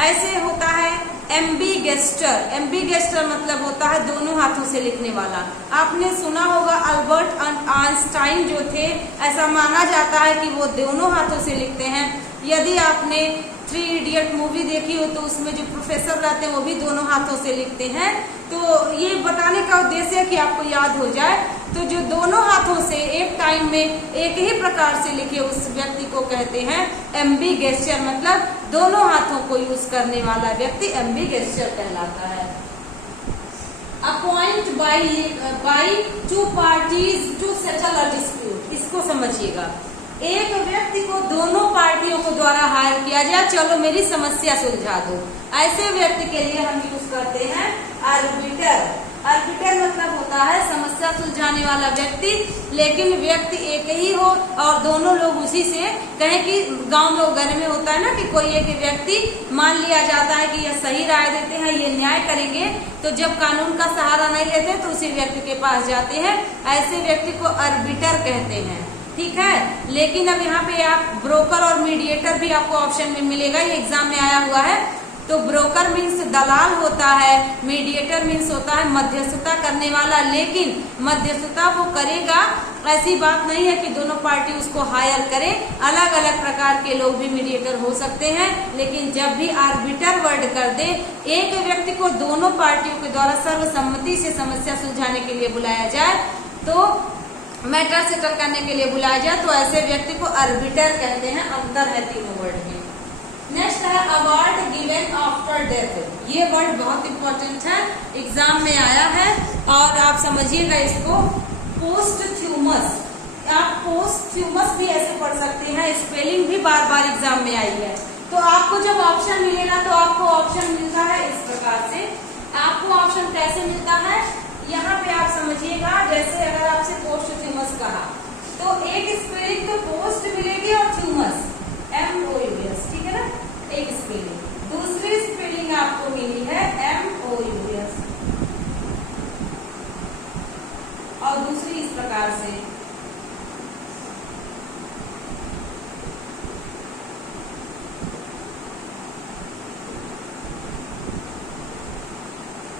ऐसे होता है एम्बीगेस्टर। एम्बीगेस्टर मतलब होता है दोनों हाथों से लिखने वाला। आपने सुना होगा अल्बर्ट आइंस्टाइन जो थे, ऐसा माना जाता है कि वो दोनों हाथों से लिखते हैं। यदि आपने 3 इडियट मूवी देखी हो तो उसमें जो प्रोफेसर रहते हैं वो भी दोनों हाथों से लिखते हैं। तो ये बताने का उद्देश्य है कि आपको याद हो जाए। तो जो दोनों हाथों से एक टाइम में एक ही प्रकार से लिखे उस व्यक्ति को कहते हैं एम्बीगेस्टर, मतलब दोनों हाथों को यूज करने वाला व्यक्ति एम्बीगेस्टर कहलाता है। Appoint by 2 parties to settle a dispute, इसको समझिएगा। एक व्यक्ति को दोनों पार्टियों को द्वारा हायर किया जाए, चलो मेरी समस्या सुलझा दो। ऐसे व्यक्ति के लिए हम यूज करते हैं आर्बिटर। आर्बिटर मतलब होता है समस्या सुलझाने वाला व्यक्ति, लेकिन व्यक्ति एक ही हो और दोनों लोग उसी से कहें कि गांव में वगैरह में होता है ना कि कोई एक व्यक्ति मान लिया जाता है कि यह सही राय देते हैं, ये न्याय करेंगे, तो जब कानून का सहारा नहीं लेते तो उसी व्यक्ति के पास जाते हैं। ऐसे व्यक्ति को आर्बिटर कहते हैं, ठीक है। लेकिन अब यहाँ पे आप ब्रोकर और मीडिएटर भी आपको ऑप्शन में मिलेगा, ये एग्जाम में आया हुआ है। तो ब्रोकर मीन्स दलाल होता है, मीडिएटर मीन्स होता है मध्यस्थता करने वाला। लेकिन मध्यस्थता वो करेगा, ऐसी बात नहीं है कि दोनों पार्टी उसको हायर करे। अलग अलग प्रकार के लोग भी मीडिएटर हो सकते हैं। लेकिन जब भी आर्बिटर वर्ड कर दे, एक व्यक्ति को दोनों पार्टियों के द्वारा सर्वसम्मति से समस्या सुलझाने के लिए बुलाया जाए, तो मैटर सेटल करने के लिए बुलाया जाए, तो ऐसे व्यक्ति को आर्बिटर कहते हैं। अंतर है तीनों वर्ड में। नेक्स्ट है अवार्ड गिवन आफ्टर डेथ। ये वर्ड बहुत इंपॉर्टेंट है, एग्जाम में आया है और आप समझिएगा इसको। पोस्टथ्यूमस, आप पोस्टथ्यूमस भी ऐसे पढ़ सकते हैं, स्पेलिंग भी बार बार एग्जाम में आई है। तो आपको जब ऑप्शन मिलेगा तो आपको ऑप्शन मिलता है इस प्रकार से। आपको ऑप्शन कैसे मिलता है? यहाँ पे आप समझिएगा, जैसे अगर आपसे पोस्टथ्यूमस कहा तो एक स्पेलिंग तो पोस्ट मिलेगी और थ्यूमस MOUS, ठीक है ना, एक स्पेलिंग। दूसरी स्पेलिंग आपको मिली है MOUS और दूसरी इस प्रकार से।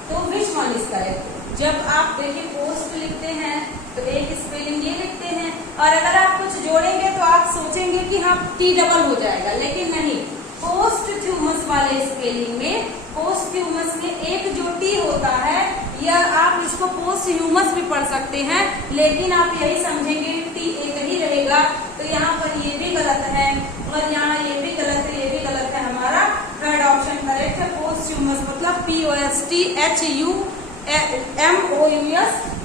तो विच वन इज करेक्ट? जब आप देखिए पोस्ट लिखते हैं तो एक स्पेलिंग ये लिखते हैं, और अगर आप कुछ जोड़ेंगे तो आप सोचेंगे कि हाँ T डबल हो जाएगा, लेकिन नहीं। पोस्टथ्यूमस वाले स्पेलिंग में, पोस्टथ्यूमस में एक जो T होता है, या आप इसको पोस्टह्यूमस भी पढ़ सकते हैं, लेकिन आप यही समझेंगे T एक ही रहेगा। तो यहाँ पर ये भी गलत है और यहाँ ये भी गलत है, ये भी गलत है। हमारा थर्ड ऑप्शन करेक्ट है, पोस्टह्यूमस मतलब POSTHUMOUS,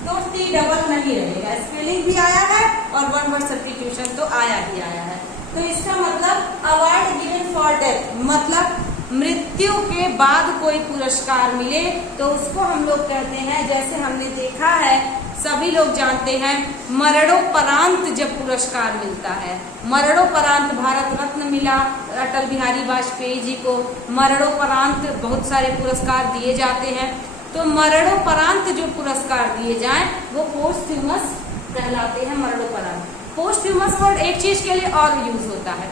तो T डबल नहीं रहेगा। स्पेलिंग भी आया है और 1 वर्ड सब्स्टिट्यूशन तो आया ही आया है। तो इसका मतलब अवार्ड गिवन फॉर डेथ, मतलब मृत्यु के बाद कोई पुरस्कार मिले तो उसको हम लोग कहते हैं, जैसे हमने देखा है, सभी लोग जानते हैं, मरणोपरांत जब पुरस्कार मिलता है, मरणोपरांत भारत रत्न मिला अटल बिहारी वाजपेयी जी को, मरणोपरांत बहुत सारे पुरस्कार दिए जाते हैं, तो मरणोपरांत जो पुरस्कार दिए जाएं वो पोस्टह्यूमस कहलाते हैं। मरणोपरांत पोस्टह्यूमस वर्ड एक चीज के लिए और यूज होता है,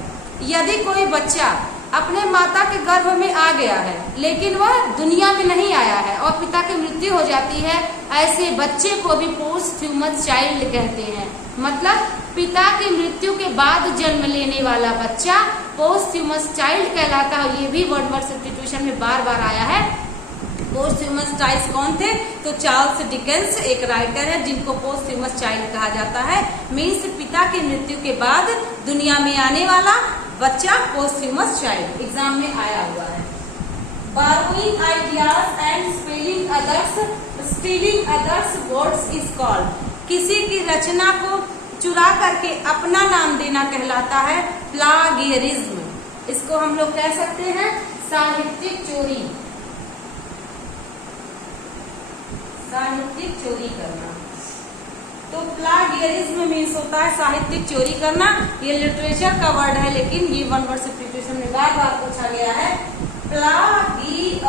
यदि कोई बच्चा अपने माता के गर्भ में आ गया है लेकिन वह दुनिया में नहीं आया है और पिता की मृत्यु हो जाती है, ऐसे बच्चे को भी पोस्टह्यूमस चाइल्ड कहते हैं। मतलब पिता की मृत्यु के बाद जन्म लेने वाला बच्चा पोस्टह्यूमस चाइल्ड कहलाता है। ये भी वर्ड सब्स्टिट्यूशन में बार बार आया है। पोस्टह्यूमस चाइल्ड कौन थे? तो चार्ल्स डिकेंस एक राइटर है जिनको पोस्टह्यूमस चाइल्ड कहा जाता है। मीन्स पिता की मृत्यु के बाद दुनिया में आने वाला बच्चा पोस्टह्यूमस चाइल्ड एग्जाम में आया हुआ है। borrowing ideas and stealing others words is called, किसी की रचना को चुरा करके अपना नाम देना कहलाता है प्लागियरिज्म। इसको हम लोग कह सकते हैं साहित्यिक चोरी, साहित्यिक चोरी करना। तो प्लागियरिज्म मीन्स होता है साहित्यिक चोरी करना। ये लिटरेचर का वर्ड है लेकिन ये वन वर्ड सब्स्टिट्यूशन में बार बार पूछा गया है। प्लागियरिज्म,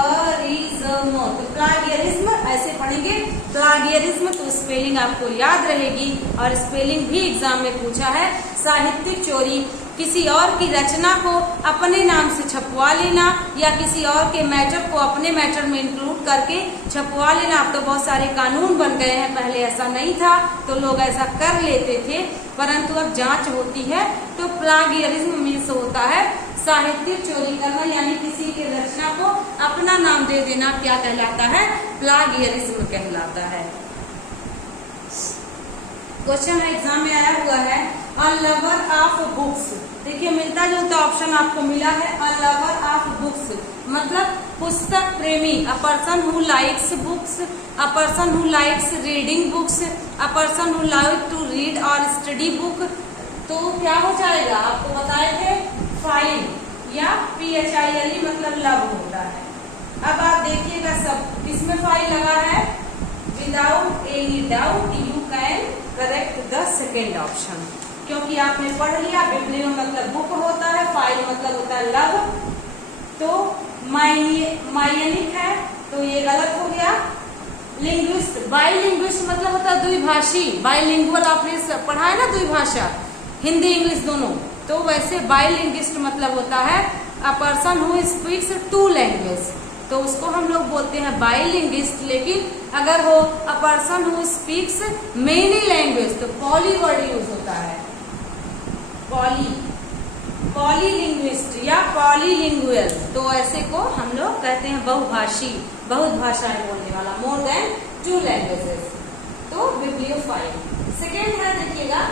तो प्लागियरिज्म ऐसे पढ़ेंगे प्लागियरिज्म, तो स्पेलिंग आपको याद रहेगी और स्पेलिंग भी एग्जाम में पूछा है। साहित्यिक चोरी, किसी और की रचना को अपने नाम से छपवा लेना या किसी और के मैटर को अपने मैटर में इंक्लूड करके छपवा लेना। अब तो बहुत सारे कानून बन गए हैं, पहले ऐसा नहीं था तो लोग ऐसा कर लेते थे, परंतु अब जांच होती है। तो प्लागियरिज्म मीन्स होता है साहित्यिक चोरी करना, यानी किसी की रचना को अपना नाम दे देना क्या कहलाता है? प्लागियरिज्म कहलाता है। क्वेश्चन एग्जाम में आया हुआ है अ लवर ऑफ बुक्स। देखिए मिलता जुलता ऑप्शन आपको मिला है, अ लवर ऑफ बुक्स मतलब पुस्तक प्रेमी, a person who likes books, a person who likes reading books, a person who like to read और स्टडी बुक। तो क्या हो जाएगा? आपको बताए थे फाइल या PHILE मतलब लव होता है। अब आप देखिएगा सब किसमें फाइल लगा है? Without any doubt you can correct the second option, क्योंकि आपने पढ़ लिया बिब्लियो मतलब बुक होता है, फाइल मतलब होता है लव, तो माइनिक है तो ये गलत हो गया। लिंग्विस्ट, बाईलिंग्विस्ट मतलब होता है द्विभाषी, बाईलिंगुअल आपने पढ़ा है ना, द्विभाषा हिंदी इंग्लिश दोनों, तो वैसे बाईलिंग्विस्ट मतलब होता है a person who speaks two language, तो उसको हम लोग बोलते हैं बाईलिंग्विस्ट। लेकिन अगर हो अ person who speaks many language तो पॉली वर्ड यूज होता है, पॉलीलिंग्विस्ट या पॉलीलिंगुअल, तो ऐसे को हम लोग कहते हैं बहुभाषी, बहुत भाषाएं बोलने वाला, मोर देन 2 लैंग्वेजेस, तो बिब्लियोफाइल। सेकेंड है देखिएगा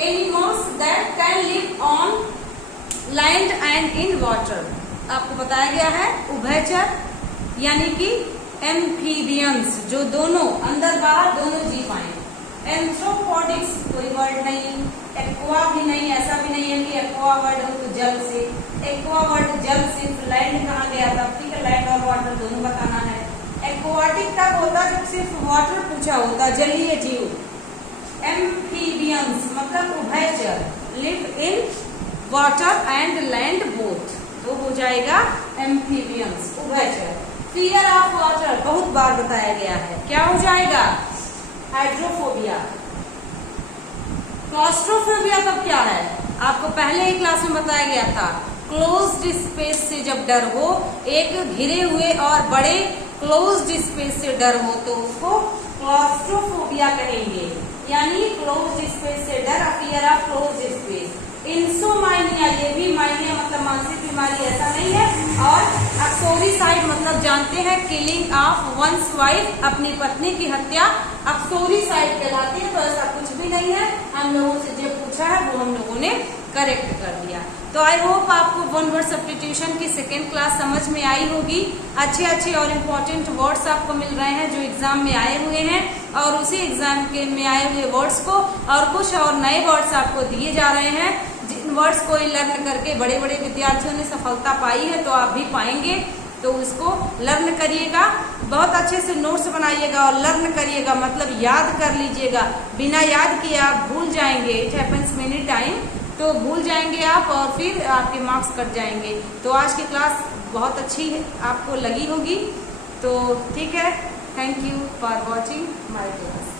animals that can live on land and in water. आपको बताया गया है उभयचर यानी कि एम्फीबियंस, जो दोनों अंदर बाहर दोनों जीव आए। एंथ्रोपोडिक्स कोई वर्ड नहीं, एक्वा भी नहीं, ऐसा भी नहीं है कि एक्वा वर्ड हो तो जल से, एक्वा वर्ड जल से, लैंड कहाँ गया था? ठीक है, लैंड और वाटर दोनों बताना है। एक्वाटिक तक होता जब सिर्फ वाटर पूछा होता, जलीय जीव। एम्फीबियंस मतलब उभयचर, live in water and land both, तो हो जाएगा एम्फीबियंस, उभयचर। फियर ऑफ वाटर बहुत बार बताया गया है, क्या हो जाएगा? हाइड्रोफोबिया। क्लॉस्ट्रोफोबिया तब क्या है? आपको पहले ही क्लास में बताया गया था, क्लोज्ड स्पेस से जब डर हो, एक घिरे हुए और बड़े क्लोज्ड स्पेस से डर हो तो उसको क्लॉस्ट्रोफोबिया कहेंगे, यानी क्लोज्ड स्पेस से डर, फियर ऑफ क्लोज्ड स्पेस। इंसोमाइनिया, ये भी माइनिया मतलब मानसिक बीमारी ऐसा नहीं है। और अक्सोरिसाइड मतलब जानते हैं किलिंग ऑफ वंस वाइफ, अपनी पत्नी की हत्या अक्सोरिसाइड कहलाती है, तो ऐसा कुछ भी नहीं है। हम लोगों से जो पूछा है वो हम लोगों ने करेक्ट कर दिया। तो आई होप आपको वन वर्ड सब्स्टिट्यूशन की सेकेंड क्लास समझ में आई होगी। अच्छे अच्छे और इम्पोर्टेंट वर्ड्स आपको मिल रहे हैं जो एग्जाम में आए हुए हैं, और उसी एग्जाम के में आए हुए वर्ड्स को और कुछ और नए वर्ड्स आपको दिए जा रहे हैं इन वर्ड्स को लर्न करके बड़े बड़े विद्यार्थियों ने सफलता पाई है, तो आप भी पाएंगे। तो उसको लर्न करिएगा, बहुत अच्छे से नोट्स बनाइएगा और लर्न करिएगा, मतलब याद कर लीजिएगा। बिना याद किए आप भूल जाएंगे, इट हैपन्स मेनी टाइम, तो भूल जाएंगे आप और फिर आपके मार्क्स कट जाएंगे। तो आज की क्लास बहुत अच्छी आपको लगी होगी, तो ठीक है। Thank you for watching my class.